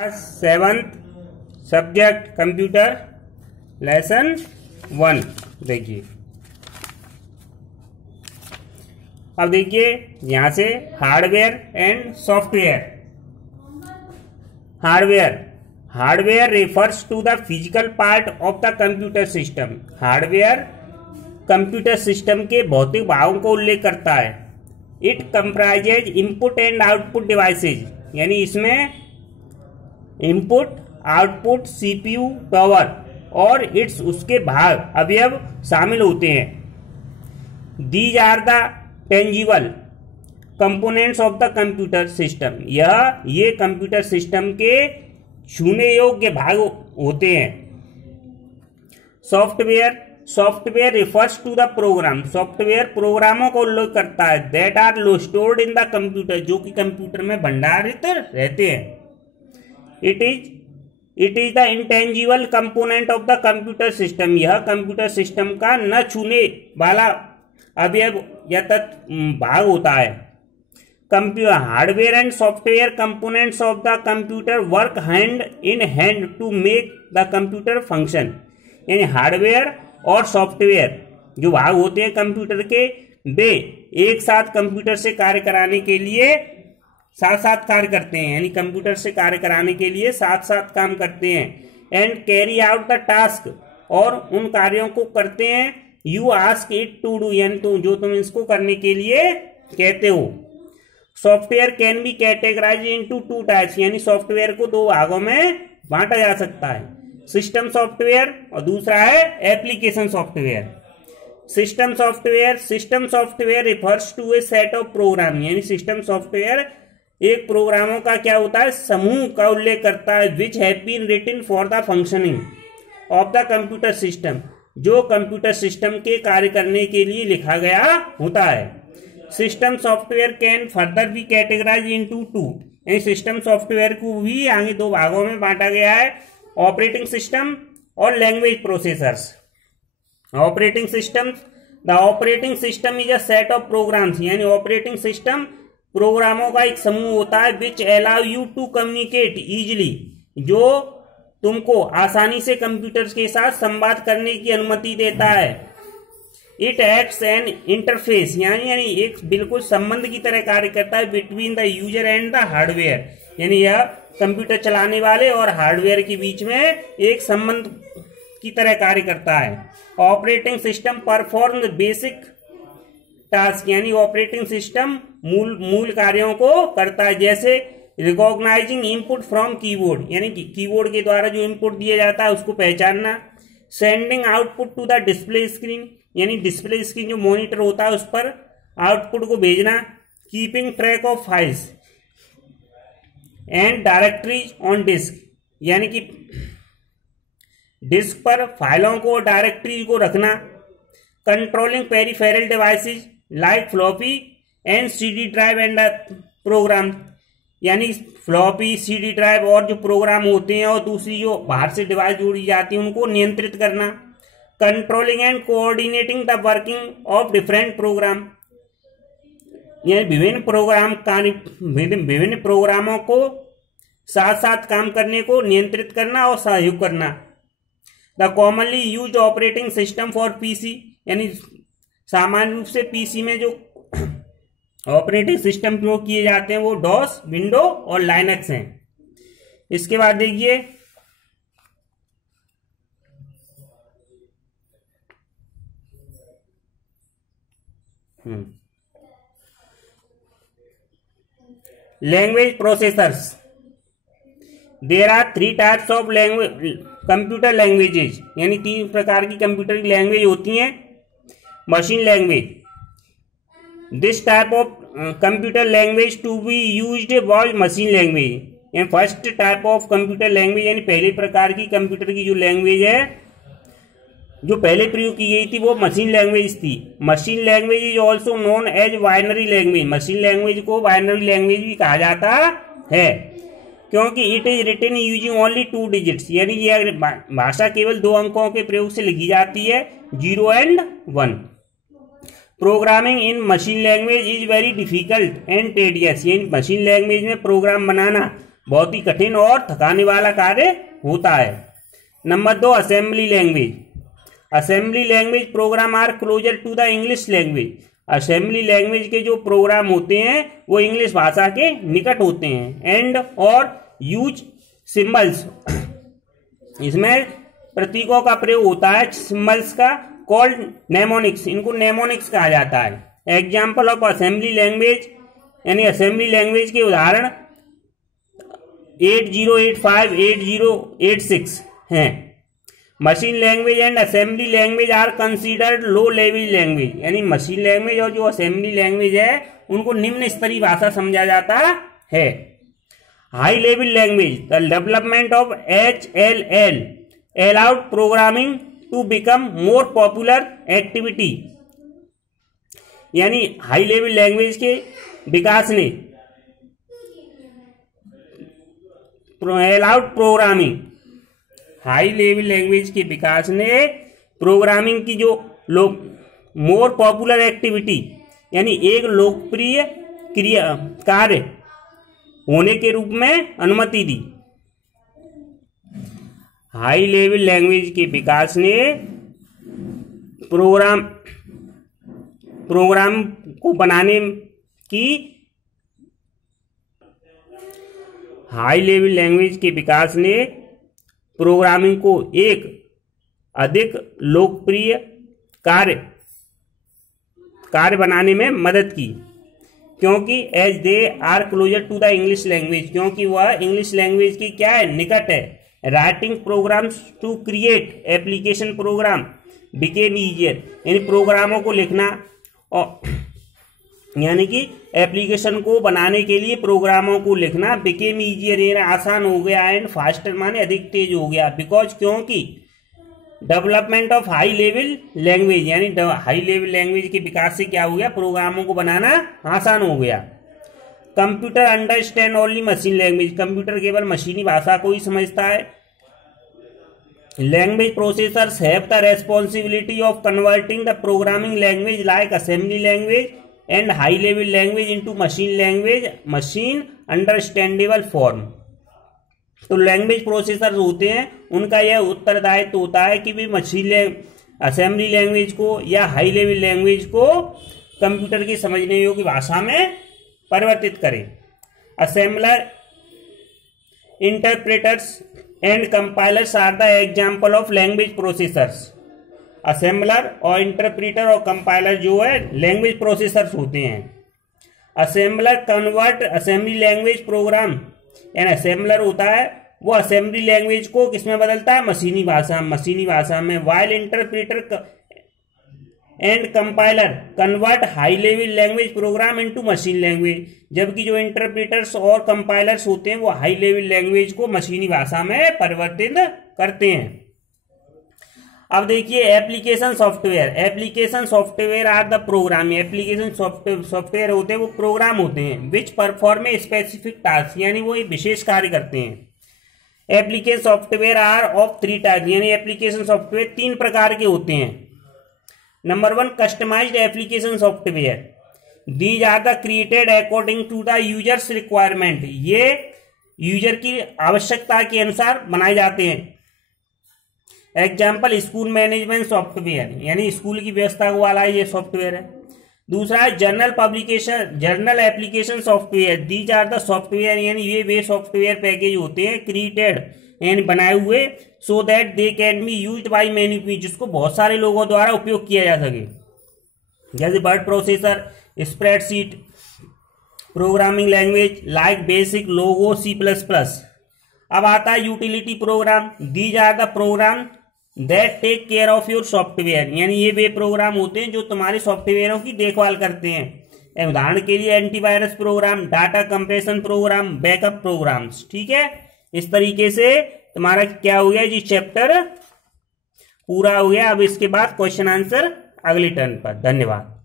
7th subject computer lesson 1। देखिए अब देखिए यहां से hardware and software. Hardware refers to the physical part of the computer system. Hardware computer system के भौतिक भागों को उल्लेख करता है। It comprises input and output devices, यानी इसमें इनपुट आउटपुट सीपीयू पावर और इट्स उसके भाग अवयव शामिल होते हैं। These are the tangible components of the computer system. ये कंप्यूटर सिस्टम के छूने योग्य भाग होते हैं। Software refers to the programme. Software प्रोग्रामों को उल्लेख करता है that are stored in the computer, जो कि कंप्यूटर में भंडारित रहते हैं। It is the intangible component of the computer system. यह कंप्यूटर सिस्टम का न छूने वाला अवयव या भाग होता है। Hardware and software components of the computer work hand in hand to make the computer function. यानी हार्डवेयर और सॉफ्टवेयर जो भाग होते हैं कंप्यूटर के, वे एक साथ कंप्यूटर से कार्य कराने के लिए साथ साथ कार्य करते हैं। यानी कंप्यूटर से कार्य कराने के लिए साथ साथ काम करते हैं। And carry out the task, और उन कार्यों को करते हैं। You ask it to do, यानी जो तुम इसको करने के लिए कहते हो। Software can be categorize into 2 types, यानी सॉफ्टवेयर को 2 भागों में बांटा जा सकता है। सिस्टम सॉफ्टवेयर और दूसरा है application software. System software refers to a set of program, यानी सिस्टम सॉफ्टवेयर एक प्रोग्रामों का क्या होता है, समूह का उल्लेख करता है। Which have been written for the functioning of the computer system, जो कंप्यूटर सिस्टम के कार्य करने के लिए लिखा गया होता है। System software can further be categorize into 2, यानी सिस्टम सॉफ्टवेयर को भी आगे 2 भागों में बांटा गया है। ऑपरेटिंग सिस्टम और language processors. Operating system, the operating system is a set of programs, यानी ऑपरेटिंग सिस्टम प्रोग्रामों का एक समूह होता है। Which allow you to communicate easily, जो तुमको आसानी से कंप्यूटर के साथ संवाद करने की अनुमति देता है। इट एक्ट्स एन इंटरफेस, यानी एक बिल्कुल संबंध की तरह कार्य करता है between the user and the hardware, यानी यह कंप्यूटर चलाने वाले और हार्डवेयर के बीच में एक संबंध की तरह कार्य करता है। Operating system perform basic task, यानी ऑपरेटिंग सिस्टम मूल कार्यों को करता है, जैसे रिकॉग्नाइजिंग इनपुट फ्रॉम कीबोर्ड, यानी कीबोर्ड के द्वारा जो इनपुट दिया जाता है उसको पहचानना। Sending output to the display screen, यानी डिस्प्ले स्क्रीन जो मॉनिटर होता है उस पर आउटपुट को भेजना। Keeping track of files and directories on disk, यानी कि डिस्क पर फाइलों को डायरेक्टरी को रखना। Controlling peripheral devices like floppy and CD drive and program, यानी फ्लॉपी, सीडी ड्राइव और जो प्रोग्राम होते हैं और दूसरी जो बाहर से डिवाइस जोड़ी जाती है उनको नियंत्रित करना। Controlling and coordinating the working of different program, यानी विभिन्न प्रोग्रामों को साथ साथ काम करने को नियंत्रित करना और सहयोग करना। The commonly used operating system for PC, यानी सामान्य रूप से पीसी में जो ऑपरेटिंग सिस्टम प्रयोग किए जाते हैं वो डॉस, विंडो और लाइनक्स हैं। इसके बाद देखिए language processors. There are 3 types of computer languages, यानी 3 प्रकार की कंप्यूटर की लैंग्वेज होती हैं। Machine language, this type of computer language to be used was machine language, यानी first type of computer language, यानी पहले प्रकार की कंप्यूटर की जो लैंग्वेज है जो पहले प्रयोग की गई थी वो मशीन लैंग्वेज थी। Machine language is also known as binary language, machine language को बाइनरी लैंग्वेज भी कहा जाता है, क्योंकि it is written using only 2 digits, यानी यह भाषा केवल 2 अंकों के प्रयोग से लिखी जाती है, 0 and 1। Programming in machine language is very difficult and tedious, यानी मशीन लैंग्वेज में प्रोग्राम बनाना बहुत ही कठिन और थकाने वाला कार्य होता है। Number 2 assembly language. Assembly language program are closer to the English language. Assembly language के जो प्रोग्राम होते हैं वो इंग्लिश भाषा के निकट होते हैं। एंड और यूज सिंबल्स, इसमें प्रतीकों का प्रयोग होता है, सिंबल्स का, कॉल्ड नेमोनिक्स, इनको नेमोनिक्स कहा जाता है। एग्जाम्पल ऑफ असेंबली लैंग्वेज, यानी असेंबली लैंग्वेज के उदाहरण 8085, 8086 हैं। Machine language and assembly language are considered low level language, यानी मशीन लैंग्वेज और जो असेंबली लैंग्वेज है उनको निम्न स्तरीय भाषा समझा जाता है। High level language, the development of HLL allowed programming to become more popular activity, यानी हाई लेवल लैंग्वेज के विकास ने allowed programming, high level language के विकास ने प्रोग्रामिंग की जो मोर पॉपुलर एक्टिविटी, यानी एक लोकप्रिय क्रिया कार्य होने के रूप में अनुमति दी। हाई लेवल लैंग्वेज के विकास ने प्रोग्राम को बनाने की, हाई लेवल लैंग्वेज के विकास ने प्रोग्रामिंग को एक अधिक लोकप्रिय कार्य बनाने में मदद की, क्योंकि as they are closer to the English language, क्योंकि वह इंग्लिश लैंग्वेज की क्या है, निकट है। Writing programs to create application program became easier, यानी प्रोग्रामों को लिखना और यानी कि एप्लीकेशन को बनाने के लिए प्रोग्रामों को लिखना बिकेम ईजियर, यानी आसान हो गया। एंड फास्टर माने अधिक तेज हो गया। बिकॉज, क्योंकि development of high level language, यानी हाई लेवल लैंग्वेज के विकास से क्या हो गया, प्रोग्रामों को बनाना आसान हो गया। Computer understand only machine language, computer केवल मशीनी भाषा को ही समझता है। Language processors have the responsibility of converting the programming language like assembly language and high level language into machine language machine understandable form. तो लैंग्वेज प्रोसेसर होते हैं, उनका यह उत्तरदायित्व होता है कि वे असेंबली लैंग्वेज को या हाई लेवल लैंग्वेज को कंप्यूटर की समझने योग्य भाषा में परिवर्तित करें। Assembler, interpreters and compilers are the example of language processors. Assembler और इंटरप्रेटर और कंपाइलर जो है लैंग्वेज प्रोसेसर्स होते हैं। Assembler convert assembly language program, यानी असेंबलर होता है वो असेंबली लैंग्वेज को किसमें बदलता है, मशीनी भाषा में। While interpreter and compiler convert high level language program into machine language, जबकि जो इंटरप्रेटर्स और कंपाइलर्स होते हैं वो हाई लेवल लैंग्वेज को मशीनी भाषा में परिवर्तित करते हैं। अब देखिए application software. Application software are the program, application software होते हैं वो प्रोग्राम होते हैं which perform a specific task, यानी वो एक विशेष कार्य करते हैं। Application software are of 3 type, यानी एप्लीकेशन सॉफ्टवेयर 3 प्रकार के होते हैं। Number 1 customized application software, these are the created according to the users requirement, ये यूजर की आवश्यकता के अनुसार बनाए जाते हैं। एग्जाम्पल स्कूल मैनेजमेंट सॉफ्टवेयर, यानी स्कूल की व्यवस्था वाला ये सॉफ्टवेयर है। दूसरा है general application software, these are the software, यानी ये वे सॉफ्टवेयर पैकेज होते हैं क्रिएटेड यानी बनाए हुए so that they can be used by many people, जिसको बहुत सारे लोगों द्वारा उपयोग किया जा सके। जैसे word processor, spreadsheet, programming language like BASIC, logo, C++। अब आता है utility program, these are the program that take care of your software, यानी ये वे प्रोग्राम होते हैं जो तुम्हारे सॉफ्टवेयरों की देखभाल करते हैं। उदाहरण के लिए antivirus program, data compression program, backup programs. ठीक है, इस तरीके से तुम्हारा क्या हो गया जी, चैप्टर पूरा हो गया। अब इसके बाद क्वेश्चन आंसर अगले टर्न पर। धन्यवाद।